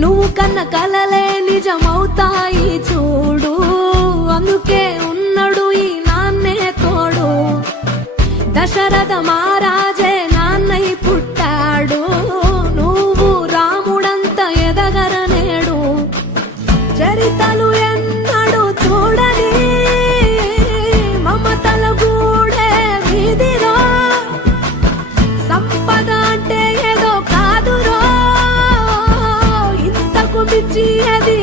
నువ్వు కన్న కలలే నిజమవుతాయి చూడు, అందుకే ఉన్నాడు ఈ నాన్నే తోడు. దశరథ మహారాజే నాన్నై పుట్టాడు, నువ్వు రాముడంత ఎదగరనేడు. చరితలు ఎన్నడు చూడని మమతల గూడే వీధిలో, సంపద అంటే ఏదో కాదురో, ఇంతకు మించి అది